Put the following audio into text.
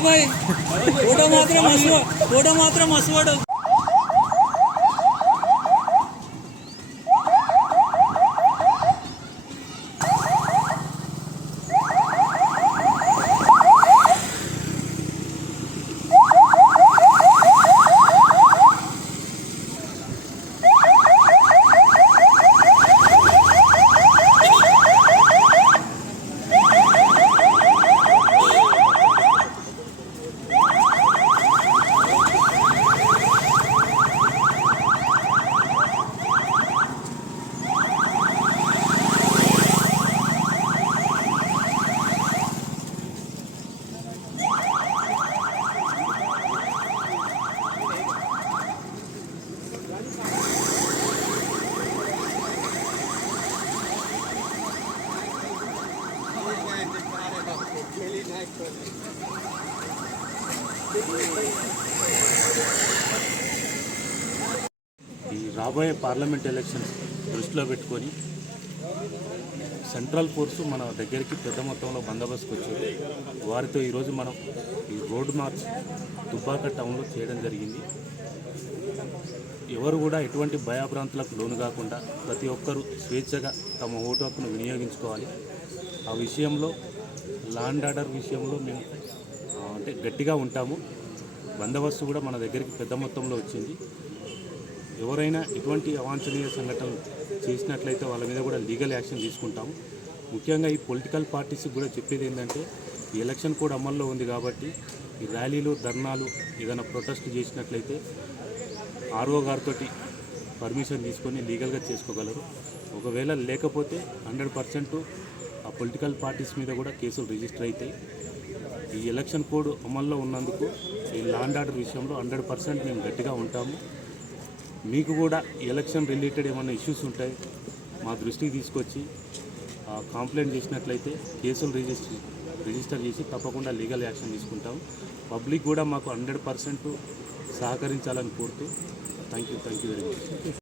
भाई फोटो मात्र मसवाड़ ఈ రాబోయే పార్లమెంట్ ఎలక్షన్స్ దృష్టిలో పెట్టుకొని సెంట్రల్ ఫోర్స్ మన దగ్గరికి పెద్ద మొత్తంలో బందోబస్తుకు వచ్చారు. వారితో ఈరోజు మనం ఈ రోడ్ మార్చ్ దుబ్బాక టౌన్లో చేయడం జరిగింది. ఎవరు కూడా ఎటువంటి భయాభ్రాంతులకు లోను కాకుండా ప్రతి ఒక్కరూ స్వేచ్ఛగా తమ ఓటు హక్కును వినియోగించుకోవాలి. ఆ విషయంలో లా అండ్ ఆర్డర్ విషయంలో మేము అంటే గట్టిగా ఉంటాము. బందోబస్తు కూడా మన దగ్గరికి పెద్ద మొత్తంలో వచ్చింది. ఎవరైనా ఇటువంటి అవాంఛనీయ సంఘటనలు చేసినట్లయితే వాళ్ళ మీద కూడా లీగల్ యాక్షన్ తీసుకుంటాము. ముఖ్యంగా ఈ పొలిటికల్ పార్టీస్కి కూడా చెప్పేది ఏంటంటే ఈ ఎలక్షన్ కోడ్ అమల్లో ఉంది కాబట్టి ఈ ర్యాలీలు ధర్నాలు ఏదైనా ప్రొటెస్ట్ చేసినట్లయితే ఆర్ఓ గారితో పర్మిషన్ తీసుకొని లీగల్గా చేసుకోగలరు. ఒకవేళ లేకపోతే 100% ఆ పొలిటికల్ పార్టీస్ మీద కూడా కేసులు రిజిస్టర్ అవుతాయి. ఈ ఎలక్షన్ కోడ్ అమల్లో ఉన్నందుకు ఈ లా అండ్ ఆర్డర్ విషయంలో 100% మేము గట్టిగా ఉంటాము. మీకు కూడా ఎలక్షన్ రిలేటెడ్ ఏమైనా ఇష్యూస్ ఉంటాయి మా దృష్టికి తీసుకొచ్చి కంప్లైంట్ చేసినట్లయితే కేసులు రిజిస్టర్ చేసి తప్పకుండా లీగల్ యాక్షన్ తీసుకుంటాం. పబ్లిక్ కూడా మాకు 100% సహకరించాలని కోరుతూ థ్యాంక్ యూ వెరీ మచ్.